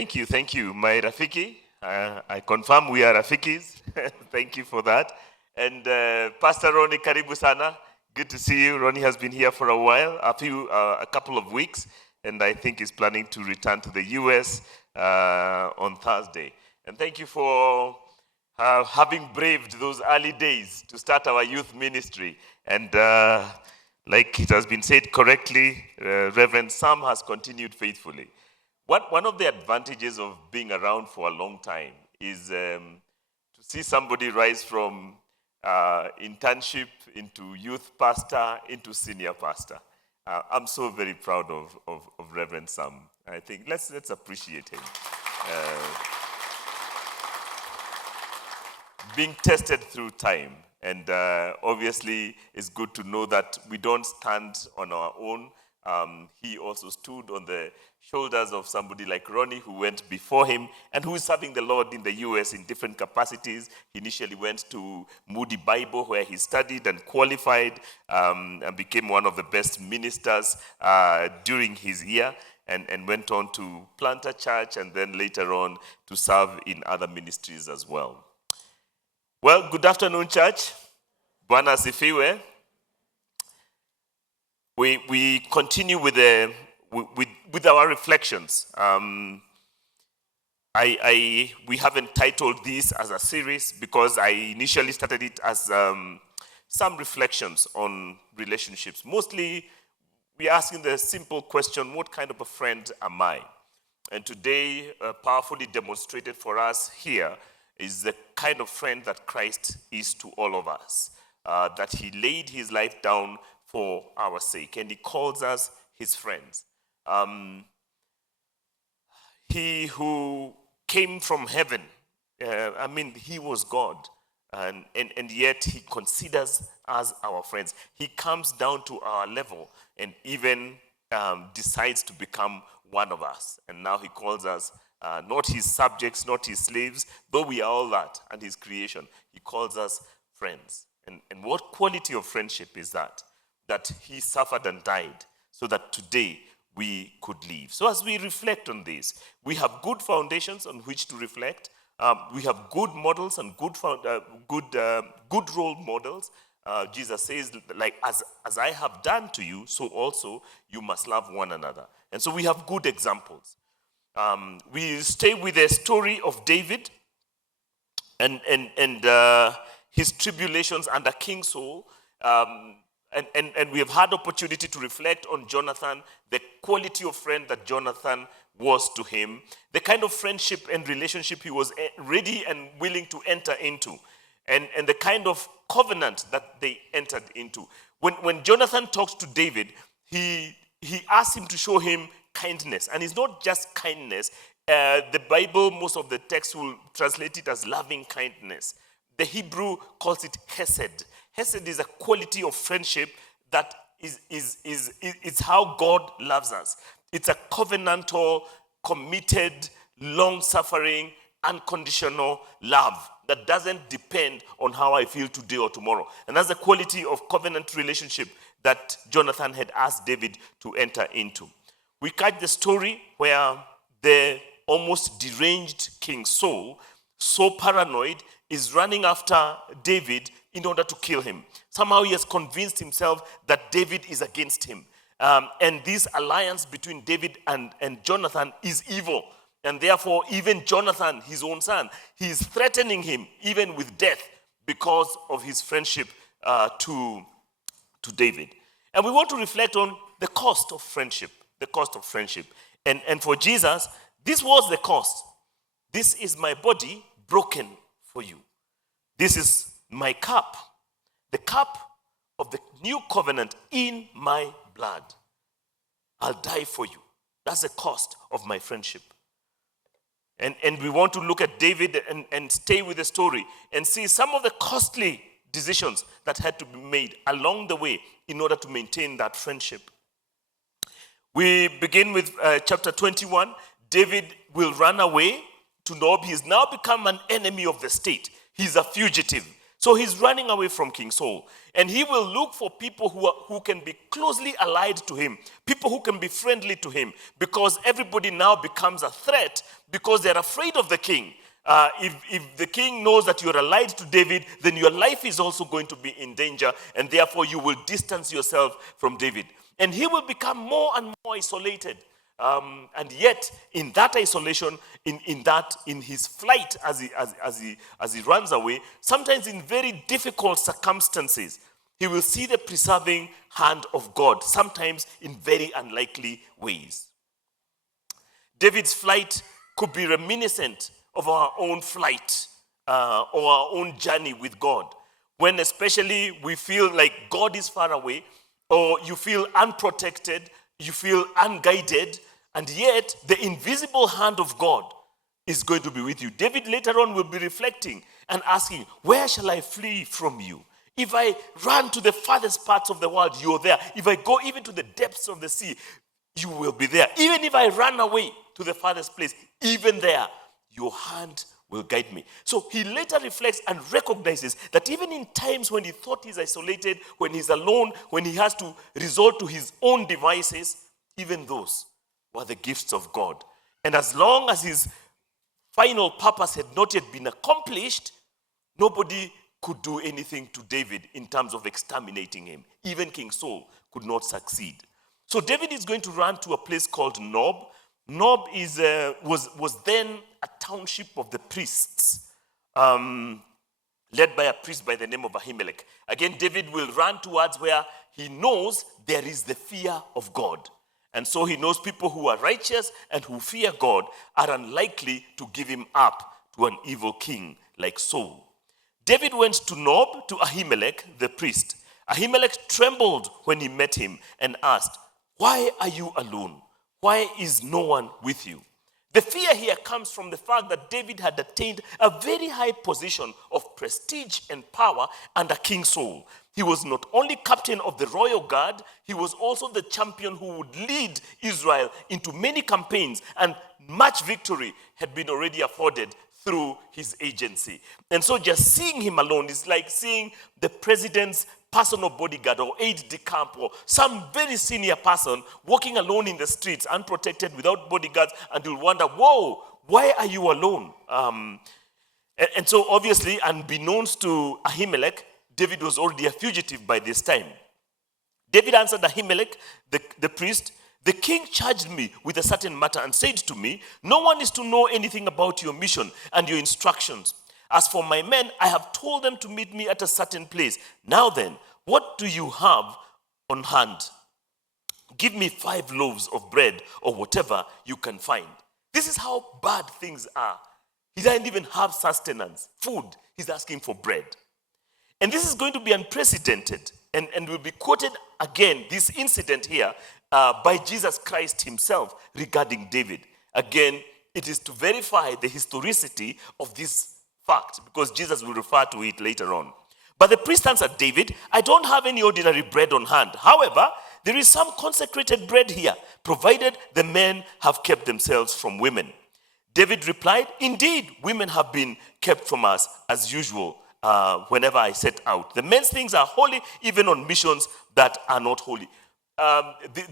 Thank you, my Rafiki. I confirm we are Rafikis. Thank you for that. And Pastor Ronnie, karibu sana. Good to see you. Ronnie has been here for a while, a couple of weeks, and I think he's planning to return to the US on Thursday. And thank you for having braved those early days to start our youth ministry. And like it has been said correctly, Reverend Sam has continued faithfully. One of the advantages of being around for a long time is to see somebody rise from internship into youth pastor into senior pastor. I'm so very proud of Reverend Sam. I think let's appreciate him. Being tested through time, and obviously it's good to know that we don't stand on our own. He also stood on the shoulders of somebody like Ronnie, who went before him and who is serving the Lord in the US in different capacities. He initially went to Moody Bible, where he studied and qualified and became one of the best ministers during his year, and went on to plant a church and then later on to serve in other ministries as well. Well, good afternoon, church. Bwana asifiwe. We continue with our reflections. We haven't titled this as a series because I initially started it as some reflections on relationships. Mostly, we're asking the simple question, what kind of a friend am I? And today, powerfully demonstrated for us here is the kind of friend that Christ is to all of us, that he laid his life down for our sake, and he calls us his friends. He who came from heaven, he was God, and yet he considers us our friends. He comes down to our level and even decides to become one of us. And now he calls us not his subjects, not his slaves, though we are all that, and his creation. He calls us friends. And what quality of friendship is that? That he suffered and died so that today we could live. So as we reflect on this, we have good foundations on which to reflect. We have good models and good role models. Jesus says, like, as I have done to you, so also you must love one another. And so we have good examples. We stay with the story of David and his tribulations under King Saul. And we have had opportunity to reflect on Jonathan, the quality of friend that Jonathan was to him, the kind of friendship and relationship he was ready and willing to enter into, and the kind of covenant that they entered into. When Jonathan talks to David, he asks him to show him kindness. And it's not just kindness. The Bible, most of the text will translate it as loving kindness. The Hebrew calls it hesed. Hesed is a quality of friendship that is how God loves us. It's a covenantal, committed, long-suffering, unconditional love that doesn't depend on how I feel today or tomorrow. And that's the quality of covenant relationship that Jonathan had asked David to enter into. We catch the story where the almost deranged King Saul, so paranoid, is running after David in order to kill him. Somehow he has convinced himself that David is against him. And this alliance between David and Jonathan is evil. And therefore, even Jonathan, his own son, he is threatening him even with death because of his friendship to David. And we want to reflect on the cost of friendship. The cost of friendship. And for Jesus, this was the cost. This is my body broken for you. This is my cup, the cup of the new covenant in my blood. I'll die for you. That's the cost of my friendship. And we want to look at David and stay with the story and see some of the costly decisions that had to be made along the way in order to maintain that friendship. We begin with chapter 21. David will run away to Nob. He's now become an enemy of the state. He's a fugitive. So he's running away from King Saul. And he will look for people who can be closely allied to him, people who can be friendly to him, because everybody now becomes a threat because they're afraid of the king. If the king knows that you're allied to David, then your life is also going to be in danger, and therefore you will distance yourself from David. And he will become more and more isolated. And yet, in that isolation, in his flight as he runs away, sometimes in very difficult circumstances, he will see the preserving hand of God, sometimes in very unlikely ways. David's flight could be reminiscent of our own flight or our own journey with God, when especially we feel like God is far away, or you feel unprotected, you feel unguided, and yet the invisible hand of God is going to be with you. David later on will be reflecting and asking, where shall I flee from you? If I run to the farthest parts of the world, you're there. If I go even to the depths of the sea, you will be there. Even if I run away to the farthest place, even there, your hand will guide me. So he later reflects and recognizes that even in times when he thought he's isolated, when he's alone, when he has to resort to his own devices, even those were the gifts of God. And as long as his final purpose had not yet been accomplished, nobody could do anything to David in terms of exterminating him. Even King Saul could not succeed. So David is going to run to a place called Nob. Nob was then a township of the priests, led by a priest by the name of Ahimelech. Again, David will run towards where he knows there is the fear of God. And so he knows people who are righteous and who fear God are unlikely to give him up to an evil king like Saul. David went to Nob, to Ahimelech, the priest. Ahimelech trembled when he met him and asked, why are you alone? Why is no one with you? The fear here comes from the fact that David had attained a very high position of prestige and power under King Saul. He was not only captain of the royal guard, he was also the champion who would lead Israel into many campaigns, and much victory had been already afforded through his agency. And so just seeing him alone is like seeing the president's personal bodyguard or aide-de-camp or some very senior person walking alone in the streets, unprotected, without bodyguards, and you'll wonder, whoa, why are you alone? And so obviously, unbeknownst to Ahimelech, David was already a fugitive by this time. David answered Ahimelech, the priest, the king charged me with a certain matter and said to me, no one is to know anything about your mission and your instructions. As for my men, I have told them to meet me at a certain place. Now then, what do you have on hand? Give me 5 loaves of bread or whatever you can find. This is how bad things are. He doesn't even have sustenance, food. He's asking for bread. And this is going to be unprecedented and will be quoted again, this incident here, by Jesus Christ himself regarding David. Again, it is to verify the historicity of this fact, because Jesus will refer to it later on. But the priest answered David, I don't have any ordinary bread on hand. However, there is some consecrated bread here, provided the men have kept themselves from women. David replied, indeed, women have been kept from us as usual whenever I set out. The men's things are holy, even on missions that are not holy.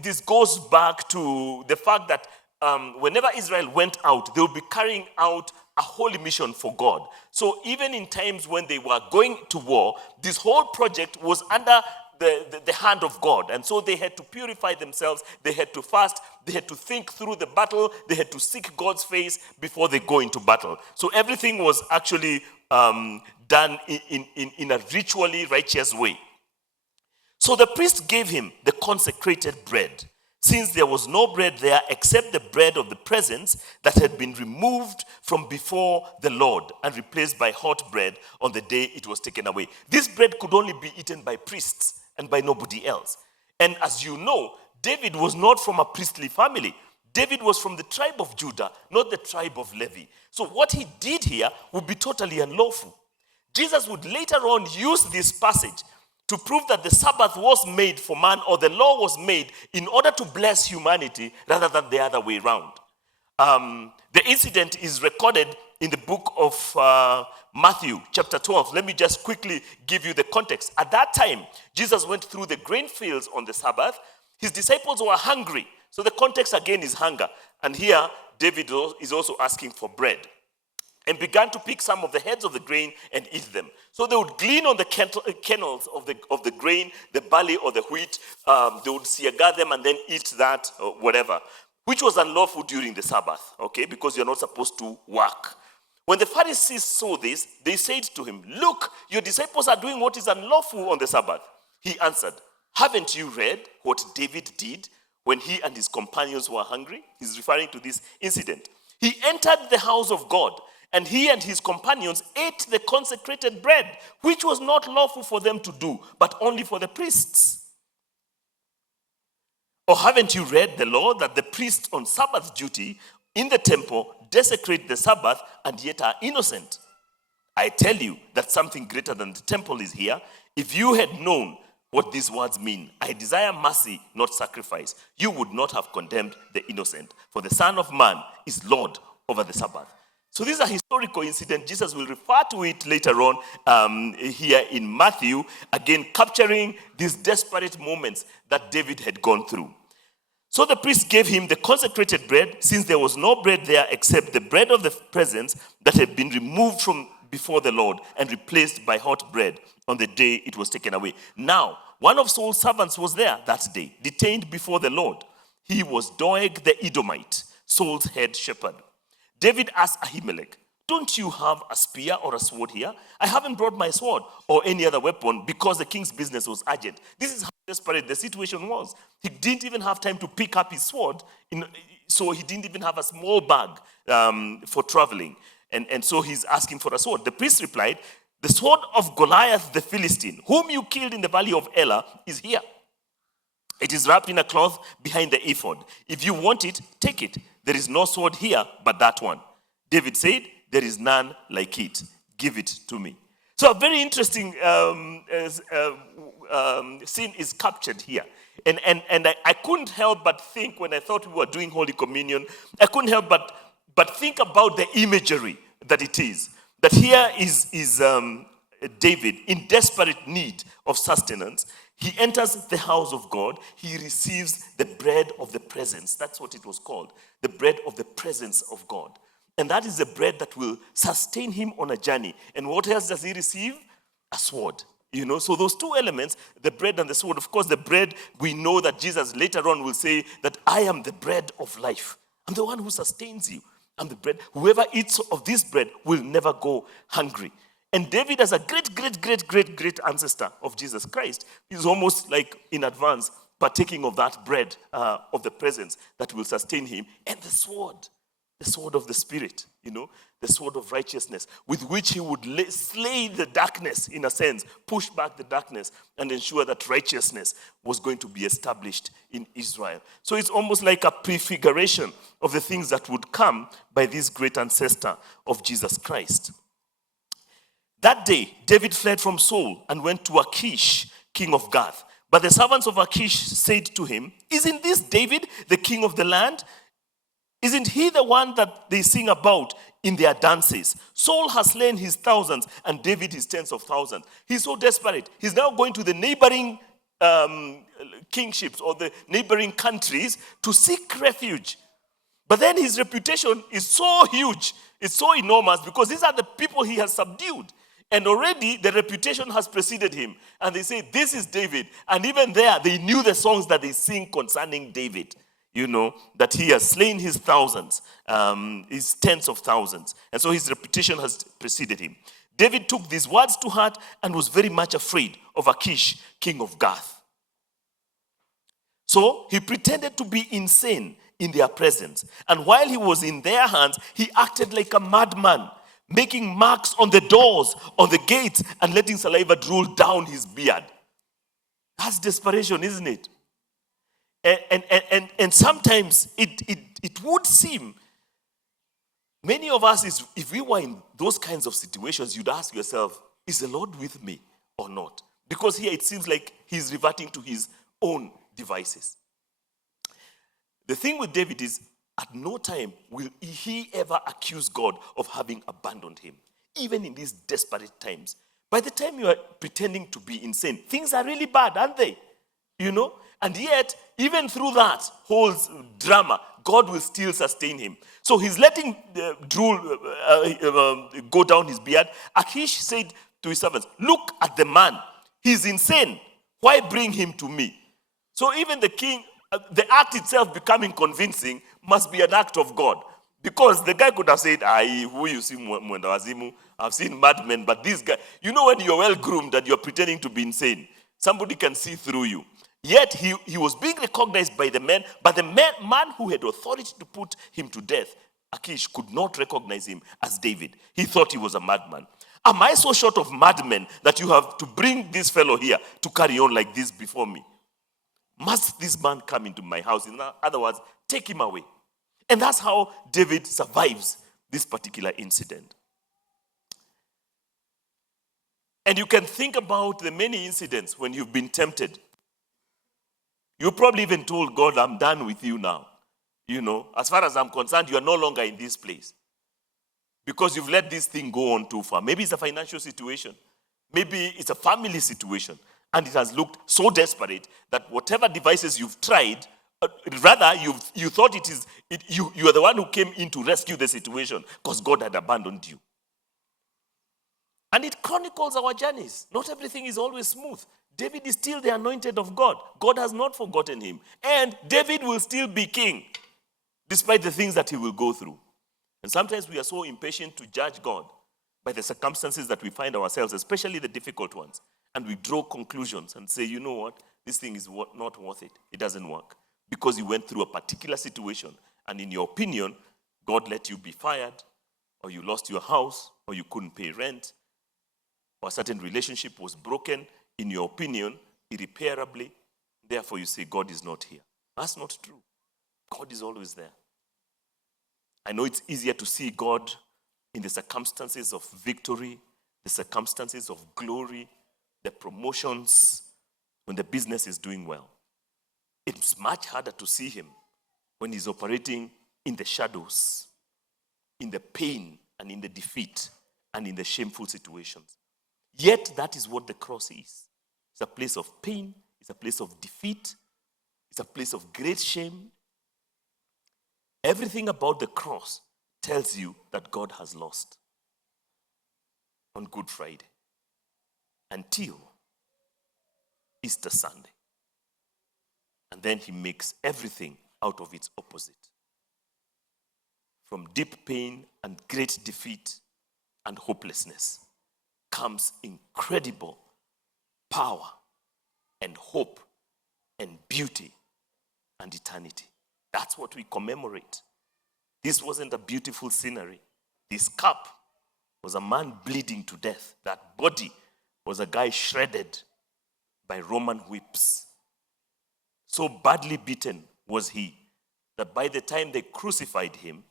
This goes back to the fact that whenever Israel went out, they would be carrying out a holy mission for God. So even in times when they were going to war, this whole project was under the hand of God. And so they had to purify themselves, they had to fast, they had to think through the battle, they had to seek God's face before they go into battle. So everything was actually done in a ritually righteous way. So the priest gave him the consecrated bread, since there was no bread there except the bread of the presence that had been removed from before the Lord and replaced by hot bread on the day it was taken away. This bread could only be eaten by priests and by nobody else. And as you know, David was not from a priestly family. David was from the tribe of Judah, not the tribe of Levi. So what he did here would be totally unlawful. Jesus would later on use this passage to prove that the Sabbath was made for man, or the law was made in order to bless humanity rather than the other way around. The incident is recorded in the book of Matthew, chapter 12. Let me just quickly give you the context. At that time, Jesus went through the grain fields on the Sabbath. His disciples were hungry. So the context again is hunger. And here, David is also asking for bread. And began to pick some of the heads of the grain and eat them. So they would glean on the kernels of the grain, the barley or the wheat. They would sear them and then eat that or whatever, which was unlawful during the Sabbath, okay, because you're not supposed to work. When the Pharisees saw this, they said to him, "Look, your disciples are doing what is unlawful on the Sabbath." He answered, "Haven't you read what David did when he and his companions were hungry?" He's referring to this incident. "He entered the house of God, and he and his companions ate the consecrated bread, which was not lawful for them to do, but only for the priests. Or haven't you read the law that the priests on Sabbath duty in the temple desecrate the Sabbath and yet are innocent? I tell you that something greater than the temple is here. If you had known what these words mean, 'I desire mercy, not sacrifice,' you would not have condemned the innocent. For the Son of Man is Lord over the Sabbath." So this is a historical incident. Jesus will refer to it later on here in Matthew, again capturing these desperate moments that David had gone through. So the priest gave him the consecrated bread, since there was no bread there except the bread of the presence that had been removed from before the Lord and replaced by hot bread on the day it was taken away. Now, one of Saul's servants was there that day, detained before the Lord. He was Doeg the Edomite, Saul's head shepherd. David asked Ahimelech, "Don't you have a spear or a sword here? I haven't brought my sword or any other weapon because the king's business was urgent." This is how desperate the situation was. He didn't even have time to pick up his sword, so he didn't even have a small bag for traveling. And so he's asking for a sword. The priest replied, "The sword of Goliath the Philistine, whom you killed in the valley of Elah, is here. It is wrapped in a cloth behind the ephod. If you want it, take it. There is no sword here but that one." David said, "There is none like it. Give it to me." So a very interesting scene is captured here. And I couldn't help but think, when I thought we were doing Holy Communion, I couldn't help but think about the imagery that it is. That here is David in desperate need of sustenance. He enters the house of God. He receives the bread of the presence. That's what it was called. The bread of the presence of God. And that is the bread that will sustain him on a journey. And what else does he receive? A sword. So those two elements, the bread and the sword. Of course, the bread, we know that Jesus later on will say that I am the bread of life. I'm the one who sustains you. I'm the bread. Whoever eats of this bread will never go hungry. And David, as a great ancestor of Jesus Christ, is almost like in advance partaking of that bread of the presence that will sustain him. And the sword of the Spirit, the sword of righteousness, with which he would slay the darkness, in a sense, push back the darkness, and ensure that righteousness was going to be established in Israel. So it's almost like a prefiguration of the things that would come by this great ancestor of Jesus Christ. That day, David fled from Saul and went to Achish, king of Gath. But the servants of Achish said to him, "Isn't this David, the king of the land? Isn't he the one that they sing about in their dances? Saul has slain his thousands and David his tens of thousands." He's so desperate. He's now going to the neighboring kingships or the neighboring countries to seek refuge. But then his reputation is so huge. It's so enormous because these are the people he has subdued. And already the reputation has preceded him. And they say, "This is David." And even there, they knew the songs that they sing concerning David. That he has slain his thousands, his tens of thousands. And so his reputation has preceded him. David took these words to heart and was very much afraid of Achish, king of Gath. So he pretended to be insane in their presence. And while he was in their hands, he acted like a madman, making marks on the doors, on the gates, and letting saliva drool down his beard. That's desperation, isn't it? And sometimes it would seem, many of us, if we were in those kinds of situations, you'd ask yourself, is the Lord with me or not? Because here it seems like he's reverting to his own devices. The thing with David is, at no time will he ever accuse God of having abandoned him. Even in these desperate times. By the time you are pretending to be insane, things are really bad, aren't they? You know? And yet, even through that whole drama, God will still sustain him. So he's letting drool go down his beard. Achish said to his servants, look at the man. He's insane. Why bring him to me? So even the king, the act itself becoming convincing must be an act of God. Because the guy could have said, who you see mwenda wazimu? I've seen madmen, but this guy, you know when you're well groomed and you're pretending to be insane, somebody can see through you. Yet he was being recognized by the man, but the man who had authority to put him to death, Achish, could not recognize him as David. He thought he was a madman. Am I so short of madmen that you have to bring this fellow here to carry on like this before me? Must this man come into my house? In other words, take him away. And that's how David survives this particular incident. And you can think about the many incidents when you've been tempted. You probably even told God, I'm done with you now. You know, as far as I'm concerned, you are no longer in this place. Because you've let this thing go on too far. Maybe it's a financial situation. Maybe it's a family situation. And it has looked so desperate that whatever devices you've tried, rather you thought you are the one who came in to rescue the situation because God had abandoned you. And it chronicles our journeys. Not everything is always smooth. David is still the anointed of God. God has not forgotten him. And David will still be king, despite the things that he will go through. And sometimes we are so impatient to judge God by the circumstances that we find ourselves, especially the difficult ones. And we draw conclusions and say, you know what? This thing is not worth it. It doesn't work. Because you went through a particular situation. And in your opinion, God let you be fired, or you lost your house, or you couldn't pay rent, or a certain relationship was broken, in your opinion, irreparably. Therefore, you say, God is not here. That's not true. God is always there. I know it's easier to see God in the circumstances of victory, the circumstances of glory, the promotions, when the business is doing well. It's much harder to see him when he's operating in the shadows, in the pain and in the defeat and in the shameful situations. Yet that is what the cross is. It's a place of pain, it's a place of defeat, it's a place of great shame. Everything about the cross tells you that God has lost on Good Friday until Easter Sunday. And then he makes everything out of its opposite. From deep pain and great defeat and hopelessness comes incredible power and hope and beauty and eternity. That's what we commemorate. This wasn't a beautiful scenery. This cup was a man bleeding to death. That body was a guy shredded by Roman whips. So badly beaten was he that by the time they crucified him,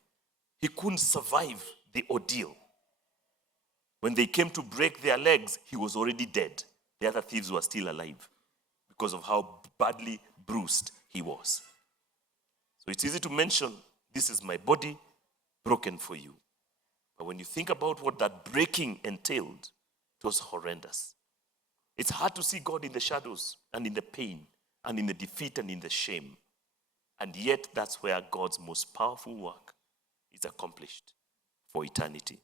he couldn't survive the ordeal. When they came to break their legs, he was already dead. The other thieves were still alive because of how badly bruised he was. So it's easy to mention, this is my body broken for you. But when you think about what that breaking entailed, it was horrendous. It's hard to see God in the shadows and in the pain and in the defeat and in the shame. And yet that's where God's most powerful work is accomplished for eternity.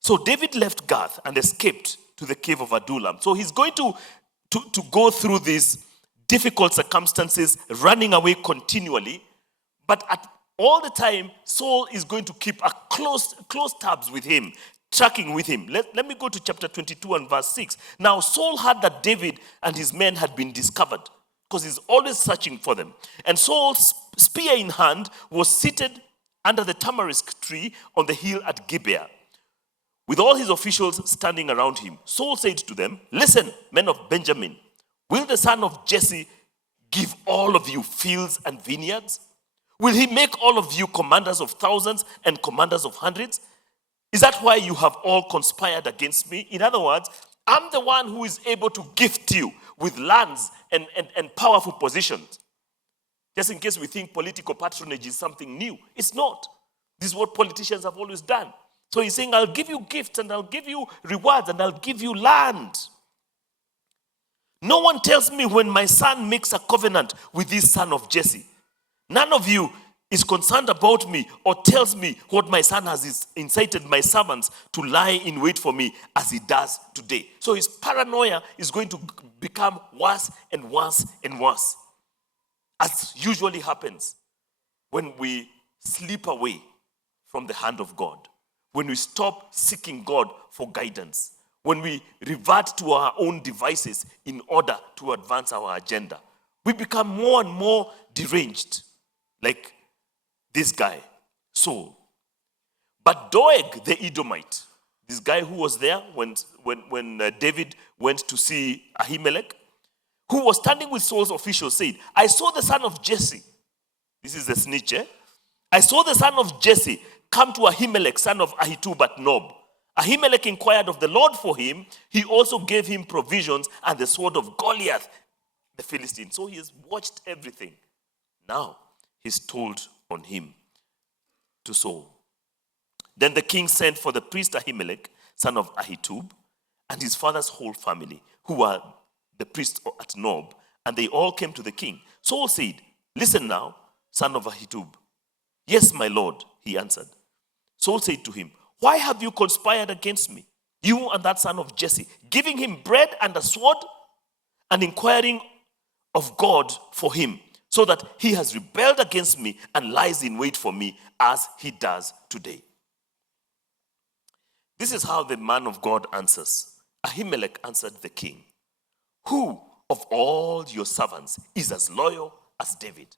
So David left Gath and escaped to the cave of Adullam. So he's going to go through these difficult circumstances, running away continually. But at all the time, Saul is going to keep a close tabs with him, tracking with him. Let me go to chapter 22 and verse 6. Now Saul heard that David and his men had been discovered, because he's always searching for them. And Saul's spear in hand was seated under the tamarisk tree on the hill at Gibeah, with all his officials standing around him. Saul said to them, listen, men of Benjamin, will the son of Jesse give all of you fields and vineyards? Will he make all of you commanders of thousands and commanders of hundreds? Is that why you have all conspired against me? In other words, I'm the one who is able to gift you with lands and powerful positions. Just in case we think political patronage is something new. It's not. This is what politicians have always done. So he's saying, I'll give you gifts and I'll give you rewards and I'll give you land. No one tells me when my son makes a covenant with this son of Jesse. None of you is concerned about me or tells me what my son has incited my servants to lie in wait for me as he does today. So his paranoia is going to become worse and worse and worse, as usually happens when we slip away from the hand of God, when we stop seeking God for guidance, when we revert to our own devices in order to advance our agenda. We become more and more deranged, like this guy, Saul. But Doeg the Edomite, this guy who was there when David went to see Ahimelech, who was standing with Saul's officials, said, I saw the son of Jesse. This is the snitch, eh? I saw the son of Jesse come to Ahimelech, son of Ahitub at Nob. Ahimelech inquired of the Lord for him. He also gave him provisions and the sword of Goliath, the Philistine. So he has watched everything. Now he's told on him to Saul. Then the king sent for the priest Ahimelech, son of Ahitub, and his father's whole family, who were the priests at Nob, and they all came to the king. Saul said, listen now, son of Ahitub. Yes, my lord, he answered. Saul said to him, why have you conspired against me, you and that son of Jesse, giving him bread and a sword and inquiring of God for him, so that he has rebelled against me and lies in wait for me as he does today? This is how the man of God answers. Ahimelech answered the king, who of all your servants is as loyal as David?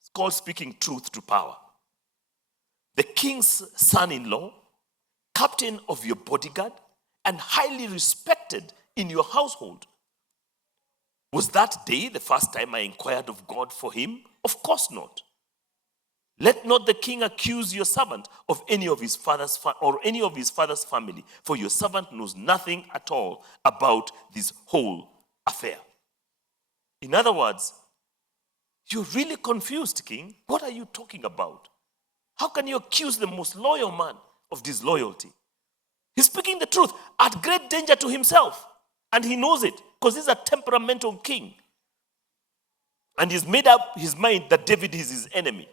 It's called speaking truth to power. The king's son-in-law, captain of your bodyguard, and highly respected in your household. Was that day the first time I inquired of God for him? Of course not. Let not the king accuse your servant of any of his father's family, for your servant knows nothing at all about this whole affair. In other words, you're really confused, king. What are you talking about? How can you accuse the most loyal man of disloyalty? He's speaking the truth at great danger to himself. And he knows it because he's a temperamental king. And he's made up his mind that David is his enemy.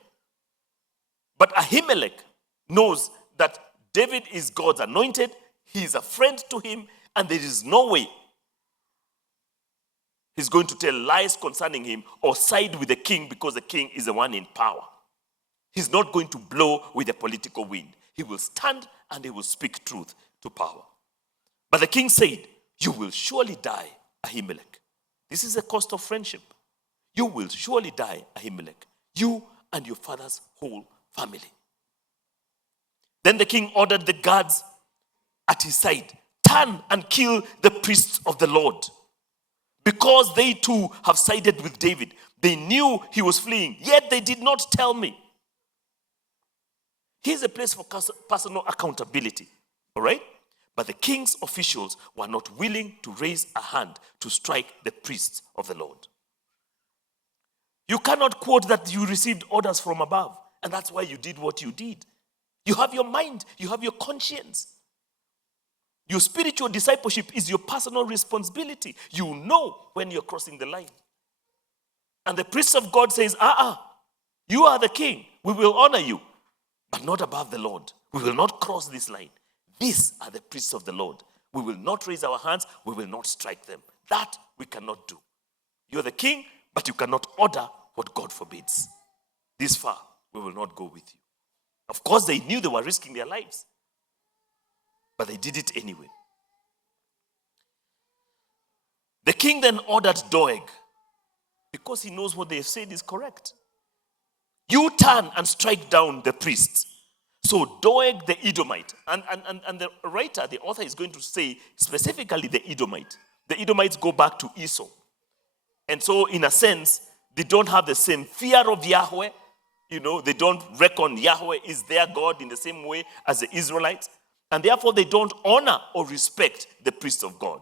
But Ahimelech knows that David is God's anointed. He is a friend to him. And there is no way he's going to tell lies concerning him or side with the king because the king is the one in power. He's not going to blow with the political wind. He will stand and he will speak truth to power. But the king said, you will surely die, Ahimelech. This is the cost of friendship. You will surely die, Ahimelech. You and your father's whole family. Then the king ordered the guards at his side, turn and kill the priests of the Lord. Because they too have sided with David. They knew he was fleeing, yet they did not tell me. Here's a place for personal accountability, all right? But the king's officials were not willing to raise a hand to strike the priests of the Lord. You cannot quote that you received orders from above, and that's why you did what you did. You have your mind, you have your conscience. Your spiritual discipleship is your personal responsibility. You know when you're crossing the line. And the priest of God says, you are the king. We will honor you, but not above the Lord. We will not cross this line. These are the priests of the Lord. We will not raise our hands. We will not strike them. That we cannot do. You're the king, but you cannot order what God forbids. This far, we will not go with you. Of course, they knew they were risking their lives, but they did it anyway. The king then ordered Doeg, because he knows what they have said is correct. You turn and strike down the priests. So Doeg the Edomite, and the writer, the author is going to say specifically the Edomite. The Edomites go back to Esau. And so in a sense, they don't have the same fear of Yahweh. You know, they don't reckon Yahweh is their God in the same way as the Israelites. And therefore they don't honor or respect the priests of God.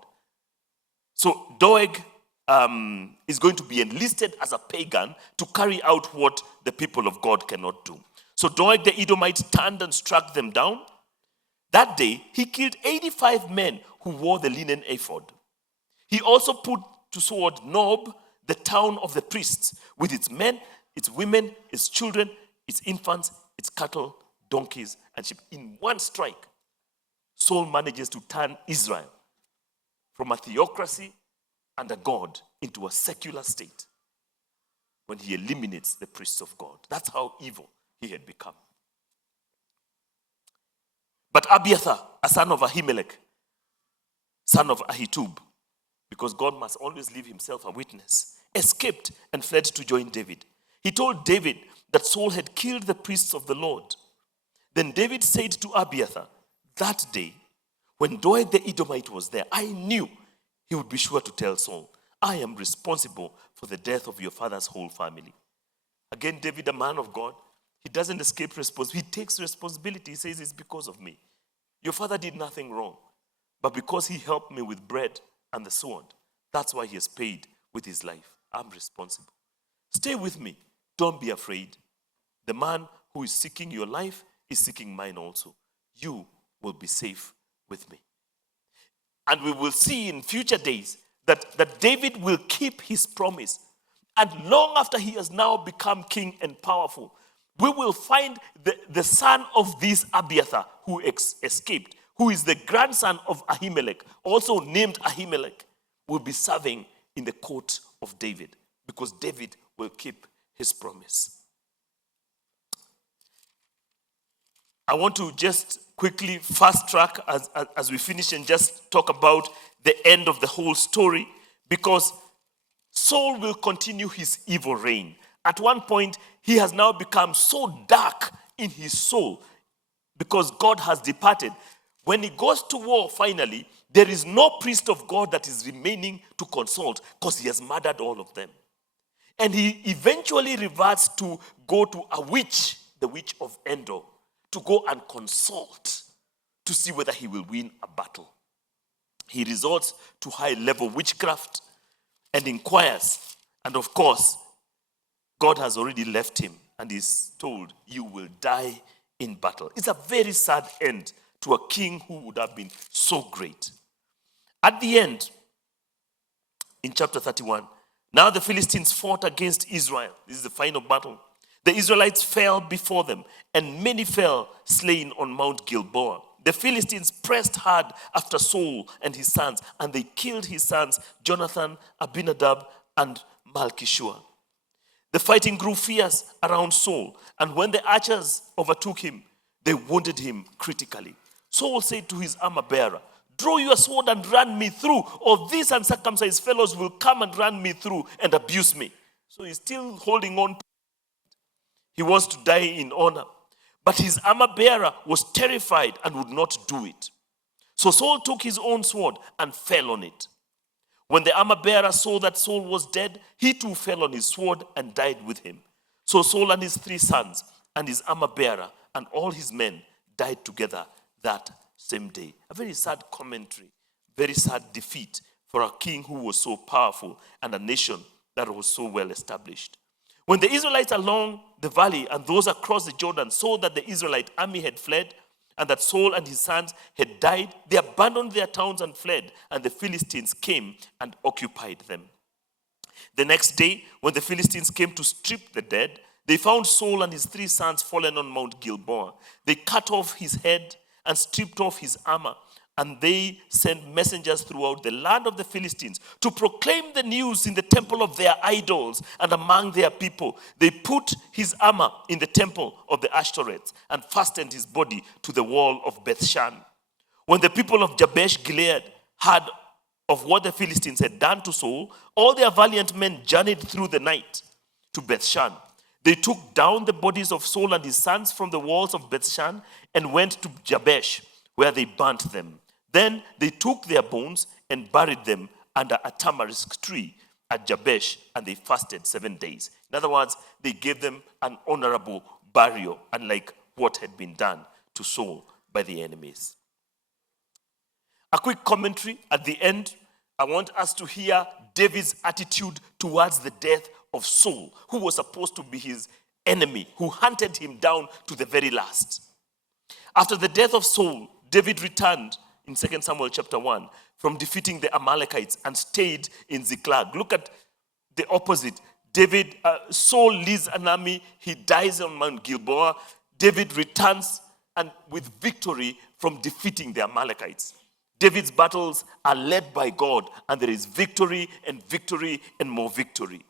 So Doeg is going to be enlisted as a pagan to carry out what the people of God cannot do. So Doeg the Edomite turned and struck them down. That day, he killed 85 men who wore the linen ephod. He also put to sword Nob, the town of the priests, with its men, its women, its children, its infants, its cattle, donkeys, and sheep. In one strike, Saul manages to turn Israel from a theocracy and a god into a secular state when he eliminates the priests of God. That's how evil he had become. But Abiathar, a son of Ahimelech, son of Ahitub, because God must always leave himself a witness, escaped and fled to join David. He told David that Saul had killed the priests of the Lord. Then David said to Abiathar, that day, when Doeg the Edomite was there, I knew he would be sure to tell Saul, I am responsible for the death of your father's whole family. Again, David, a man of God, he doesn't escape responsibility. He takes responsibility. He says, it's because of me. Your father did nothing wrong. But because he helped me with bread and the sword, that's why he has paid with his life. I'm responsible. Stay with me. Don't be afraid. The man who is seeking your life is seeking mine also. You will be safe with me. And we will see in future days that David will keep his promise. And long after he has now become king and powerful, we will find the son of this Abiathar who escaped, who is the grandson of Ahimelech, also named Ahimelech, will be serving in the court of David because David will keep his promise. I want to just quickly fast track as we finish and just talk about the end of the whole story, because Saul will continue his evil reign. At one point, he has now become so dark in his soul because God has departed. When he goes to war finally, there is no priest of God that is remaining to consult because he has murdered all of them. And he eventually reverts to go to a witch, the witch of Endor, to go and consult to see whether he will win a battle. He resorts to high-level witchcraft and inquires. And of course, God has already left him and is told, you will die in battle. It's a very sad end to a king who would have been so great. At the end, in chapter 31, now the Philistines fought against Israel. This is the final battle. The Israelites fell before them, and many fell slain on Mount Gilboa. The Philistines pressed hard after Saul and his sons, and they killed his sons, Jonathan, Abinadab, and Malchishua. The fighting grew fierce around Saul, and when the archers overtook him, they wounded him critically. Saul said to his armor-bearer, draw your sword and run me through, or these uncircumcised fellows will come and run me through and abuse me. So he's still holding on. He wants to die in honor. But his armor-bearer was terrified and would not do it. So Saul took his own sword and fell on it. When the armor-bearer saw that Saul was dead, he too fell on his sword and died with him. So Saul and his 3 sons and his armor-bearer and all his men died together that same day. A very sad commentary, very sad defeat for a king who was so powerful and a nation that was so well established. When the Israelites along the valley and those across the Jordan saw that the Israelite army had fled and that Saul and his sons had died, they abandoned their towns and fled, and the Philistines came and occupied them. The next day, when the Philistines came to strip the dead, they found Saul and his 3 sons fallen on Mount Gilboa. They cut off his head and stripped off his armor, and they sent messengers throughout the land of the Philistines to proclaim the news in the temple of their idols and among their people. They put his armor in the temple of the Ashtoreths and fastened his body to the wall of Bethshan. When the people of Jabesh Gilead heard of what the Philistines had done to Saul, all their valiant men journeyed through the night to Bethshan. They took down the bodies of Saul and his sons from the walls of Bethshan and went to Jabesh, where they burnt them. Then they took their bones and buried them under a tamarisk tree at Jabesh, and they fasted 7 days. In other words, they gave them an honorable burial, unlike what had been done to Saul by the enemies. A quick commentary at the end. I want us to hear David's attitude towards the death of Saul, who was supposed to be his enemy, who hunted him down to the very last. After the death of Saul, David returned in 2 Samuel chapter 1 from defeating the Amalekites and stayed in Ziklag. Look at the opposite. Saul leads an army. He dies on Mount Gilboa. David returns and with victory from defeating the Amalekites. David's battles are led by God, and there is victory and victory and more victory.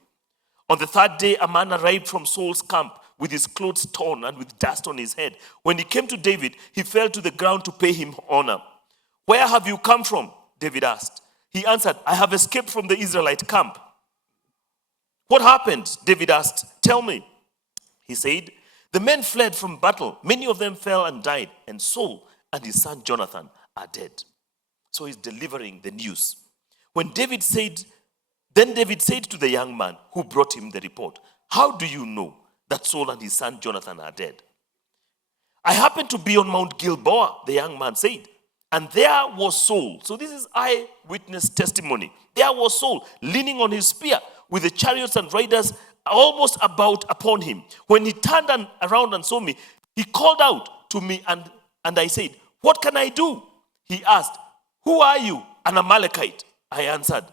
On the third day, a man arrived from Saul's camp with his clothes torn and with dust on his head. When he came to David, he fell to the ground to pay him honor. "Where have you come from?" David asked. He answered, "I have escaped from the Israelite camp." "What happened?" David asked. "Tell me." He said, "The men fled from battle. Many of them fell and died, and Saul and his son Jonathan are dead." So he's delivering the news. Then David said to the young man who brought him the report, "How do you know that Saul and his son Jonathan are dead?" "I happened to be on Mount Gilboa," the young man said, "and there was Saul." So this is eyewitness testimony. "There was Saul leaning on his spear with the chariots and riders almost about upon him. When he turned around and saw me, he called out to me, and I said, 'What can I do?' He asked, 'Who are you?' 'An Amalekite,' I answered.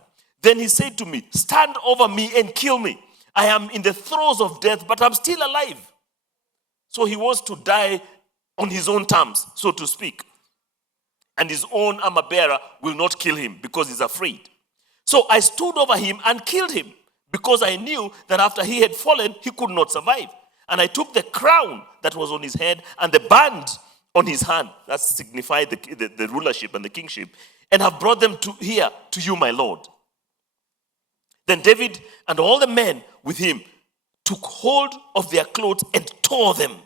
Then he said to me, 'Stand over me and kill me. I am in the throes of death, but I'm still alive.'" So he wants to die on his own terms, so to speak. And his own armor bearer will not kill him because he's afraid. "So I stood over him and killed him, because I knew that after he had fallen, he could not survive. And I took the crown that was on his head and the band on his hand," that signified the rulership and the kingship, "and have brought them here to you, my Lord." Then David and all the men with him took hold of their clothes and tore them.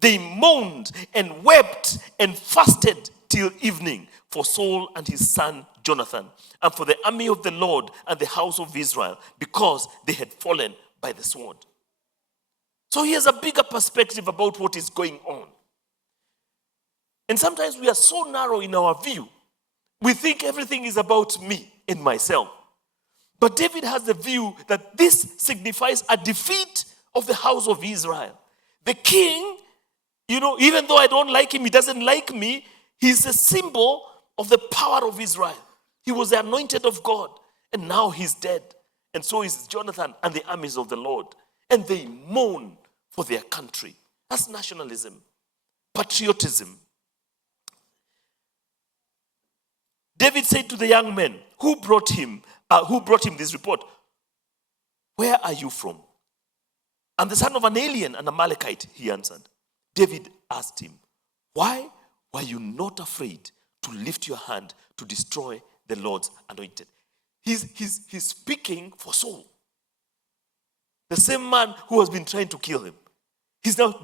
They moaned and wept and fasted till evening for Saul and his son Jonathan, and for the army of the Lord and the house of Israel, because they had fallen by the sword. So here's a bigger perspective about what is going on. And sometimes we are so narrow in our view. We think everything is about me and myself. But David has the view that this signifies a defeat of the house of Israel. The king, even though I don't like him, he doesn't like me, he's a symbol of the power of Israel. He was the anointed of God, and now he's dead. And so is Jonathan and the armies of the Lord. And they mourn for their country. That's nationalism, patriotism. David said to the young men who brought him this report, "Where are you from?" "I'm the son of an alien, an Amalekite," he answered. David asked him, "Why were you not afraid to lift your hand to destroy the Lord's anointed?" He's speaking for Saul, the same man who has been trying to kill him. He's now,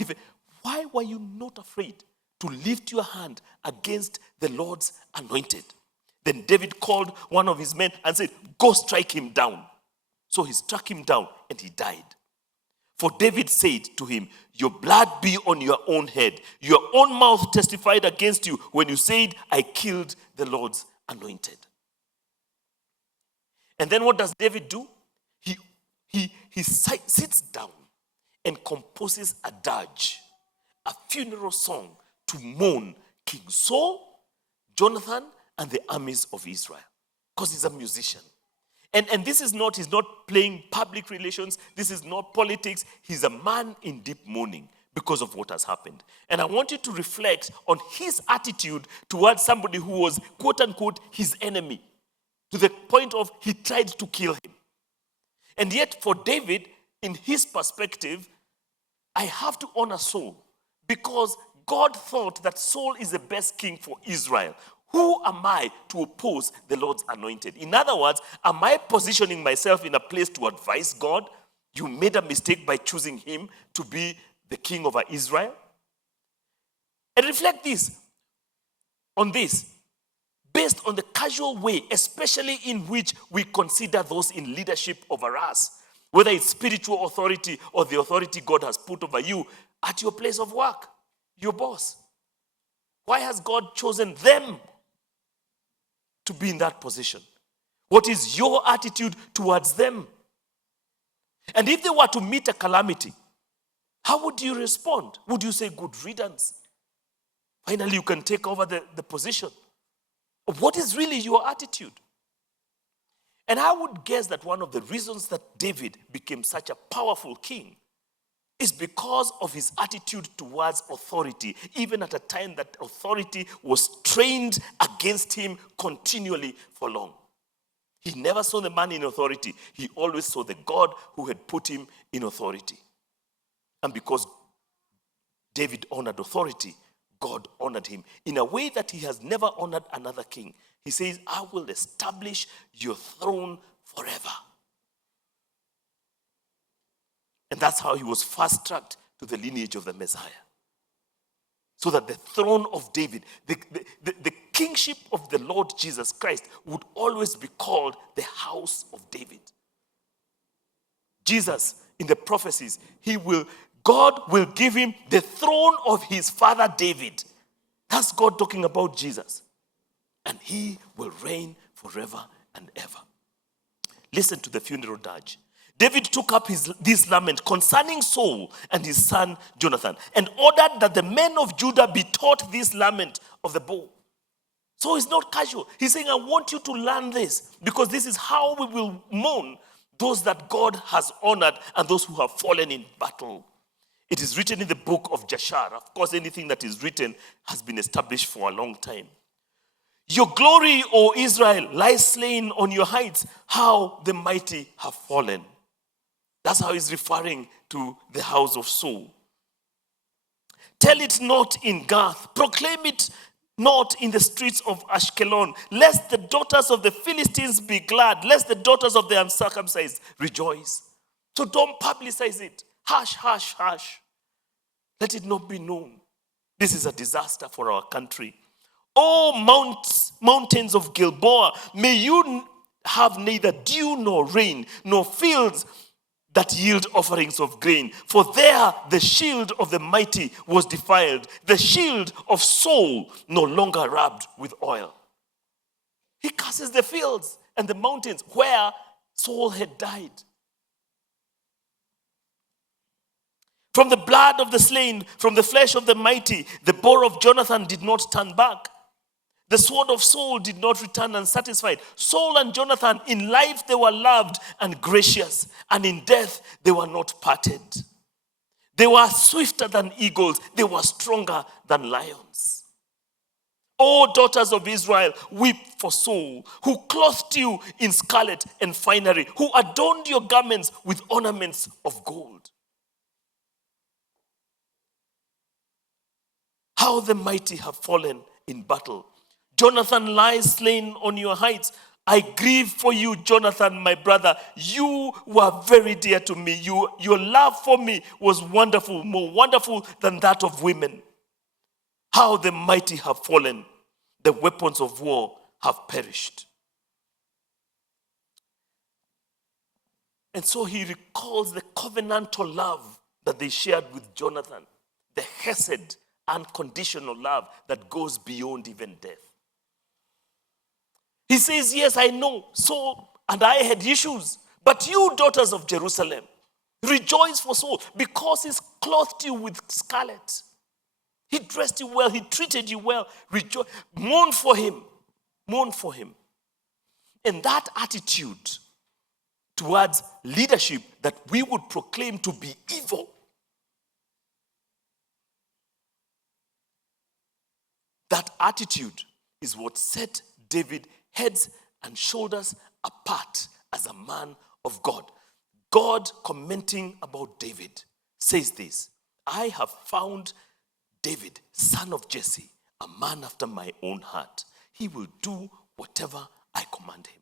"Why were you not afraid to lift your hand against the Lord's anointed?" Then David called one of his men and said, "Go strike him down." So he struck him down and he died. For David said to him, "Your blood be on your own head. Your own mouth testified against you when you said, 'I killed the Lord's anointed.'" And then what does David do? He sits down and composes a dirge, a funeral song to mourn King Saul, Jonathan, and the armies of Israel, because he's a musician. And this is not, he's not playing public relations. This is not politics. He's a man in deep mourning because of what has happened. And I want you to reflect on his attitude towards somebody who was, quote unquote, his enemy, to the point of he tried to kill him. And yet for David, in his perspective, I have to honor Saul because God thought that Saul is the best king for Israel. Who am I to oppose the Lord's anointed? In other words, am I positioning myself in a place to advise God? You made a mistake by choosing him to be the king over Israel. And reflect on this, based on the casual way, especially in which we consider those in leadership over us, whether it's spiritual authority or the authority God has put over you at your place of work, your boss. Why has God chosen them to be in that position? What is your attitude towards them? And if they were to meet a calamity, how would you respond? Would you say good riddance? Finally, you can take over the position. What is really your attitude? And I would guess that one of the reasons that David became such a powerful king is because of his attitude towards authority, even at a time that authority was trained against him continually for long. He never saw the man in authority. He always saw the God who had put him in authority. And because David honored authority, God honored him in a way that he has never honored another king. He says, I will establish your throne forever. And that's how he was fast-tracked to the lineage of the Messiah. So that the throne of David, the kingship of the Lord Jesus Christ would always be called the house of David. Jesus, in the prophecies, God will give him the throne of his father David. That's God talking about Jesus. And he will reign forever and ever. Listen to the funeral dirge. David took up this lament concerning Saul and his son Jonathan and ordered that the men of Judah be taught this lament of the bow. So it's not casual. He's saying, I want you to learn this because this is how we will mourn those that God has honored and those who have fallen in battle. It is written in the book of Jashar. Of course, anything that is written has been established for a long time. Your glory, O Israel, lies slain on your heights. How the mighty have fallen. That's how he's referring to the house of Saul. Tell it not in Gath. Proclaim it not in the streets of Ashkelon. Lest the daughters of the Philistines be glad. Lest the daughters of the uncircumcised rejoice. So don't publicize it. Hush, hush, hush. Let it not be known. This is a disaster for our country. Oh, mountains of Gilboa, may you have neither dew nor rain, nor fields that yield offerings of grain. For there the shield of the mighty was defiled, the shield of Saul no longer rubbed with oil. He curses the fields and the mountains where Saul had died. From the blood of the slain, from the flesh of the mighty, the bow of Jonathan did not turn back. The sword of Saul did not return unsatisfied. Saul and Jonathan, in life they were loved and gracious, and in death they were not parted. They were swifter than eagles. They were stronger than lions. O daughters of Israel, weep for Saul, who clothed you in scarlet and finery, who adorned your garments with ornaments of gold. How the mighty have fallen in battle. Jonathan lies slain on your heights. I grieve for you, Jonathan, my brother. You were very dear to me. Your love for me was wonderful, more wonderful than that of women. How the mighty have fallen. The weapons of war have perished. And so he recalls the covenantal love that they shared with Jonathan. The hesed, unconditional love that goes beyond even death. He says, yes, I know, Saul and I had issues, but you, daughters of Jerusalem, rejoice for Saul because he's clothed you with scarlet. He dressed you well, he treated you well. Rejoice, mourn for him, mourn for him. And that attitude towards leadership that we would proclaim to be evil, that attitude is what set David heads and shoulders apart as a man of God. God, commenting about David, says this: I have found David, son of Jesse, a man after my own heart. He will do whatever I command him.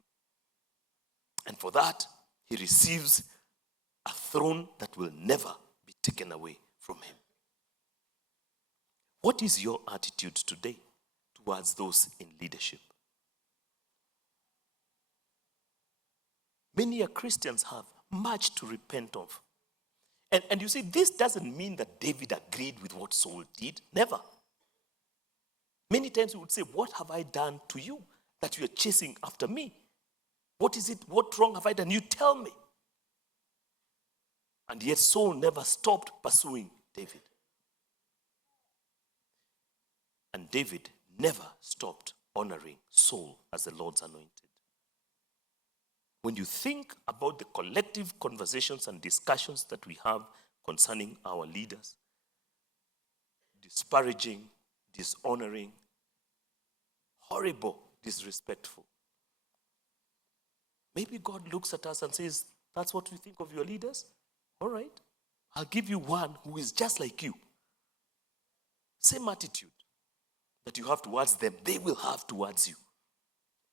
And for that, he receives a throne that will never be taken away from him. What is your attitude today towards those in leadership? Many Christians have much to repent of. And you see, this doesn't mean that David agreed with what Saul did. Never. Many times we would say, what have I done to you that you are chasing after me? What is it? What wrong have I done? You tell me. And yet Saul never stopped pursuing David. And David never stopped honoring Saul as the Lord's anointed. When you think about the collective conversations and discussions that we have concerning our leaders, disparaging, dishonoring, horrible, disrespectful, maybe God looks at us and says, that's what you think of your leaders? All right, I'll give you one who is just like you. Same attitude that you have towards them, they will have towards you.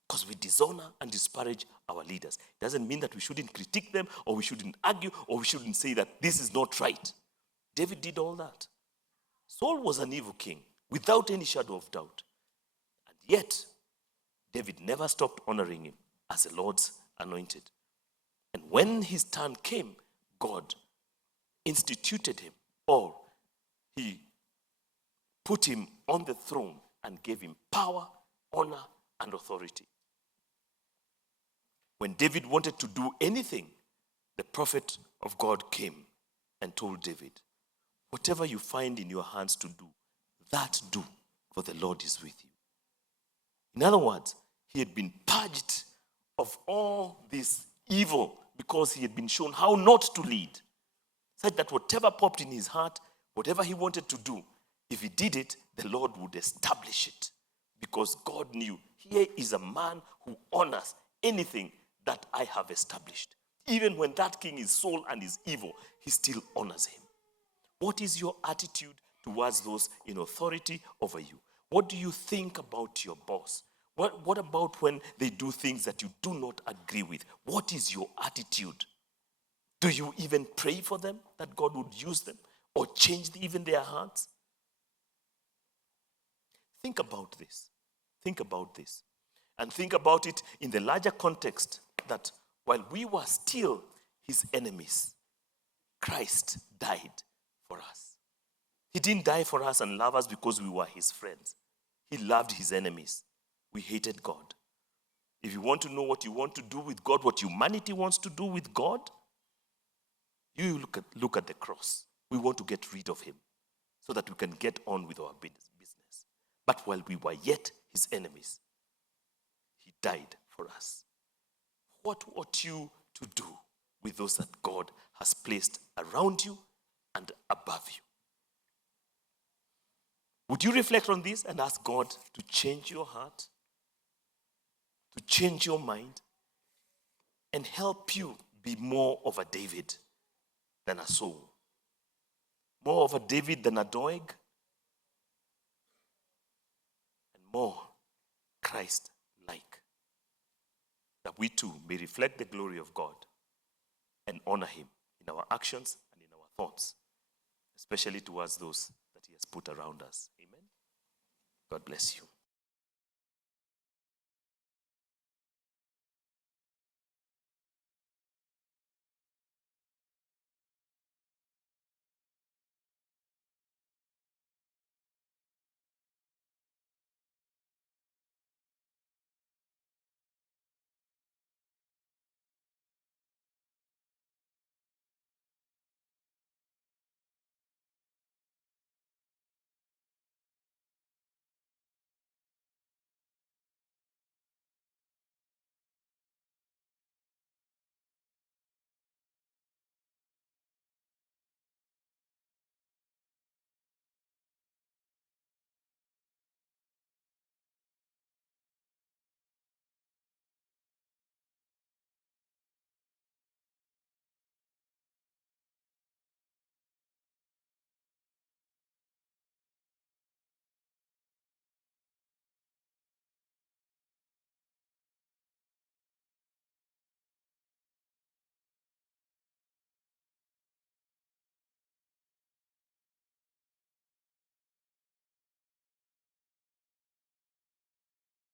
Because we dishonor and disparage our leaders. It doesn't mean that we shouldn't critique them, or we shouldn't argue, or we shouldn't say that this is not right. David did all that. Saul was an evil king, without any shadow of doubt. And yet, David never stopped honoring him as the Lord's anointed. And when his turn came, God instituted him, or he put him on the throne and gave him power, honor, and authority. When David wanted to do anything, the prophet of God came and told David, whatever you find in your hands to do, that do, for the Lord is with you. In other words, he had been purged of all this evil because he had been shown how not to lead. Such that whatever popped in his heart, whatever he wanted to do, if he did it, the Lord would establish it. Because God knew, here is a man who honors anything that I have established. Even when that king is Saul and is evil, he still honors him. What is your attitude towards those in authority over you? What do you think about your boss? What about when they do things that you do not agree with? What is your attitude? Do you even pray for them, that God would use them or change even their hearts? Think about this. Think about this. And think about it in the larger context that while we were still his enemies, Christ died for us. He didn't die for us and love us because we were his friends. He loved his enemies. We hated God. If you want to know what you want to do with God, what humanity wants to do with God, you look at the cross. We want to get rid of him so that we can get on with our business. But while we were yet his enemies, he died for us. What ought you to do with those that God has placed around you and above you? Would you reflect on this and ask God to change your heart, to change your mind, and help you be more of a David than a Saul? More of a David than a Doeg? And more Christ-like. That we too may reflect the glory of God and honor him in our actions and in our thoughts, especially towards those that he has put around us. Amen. God bless you.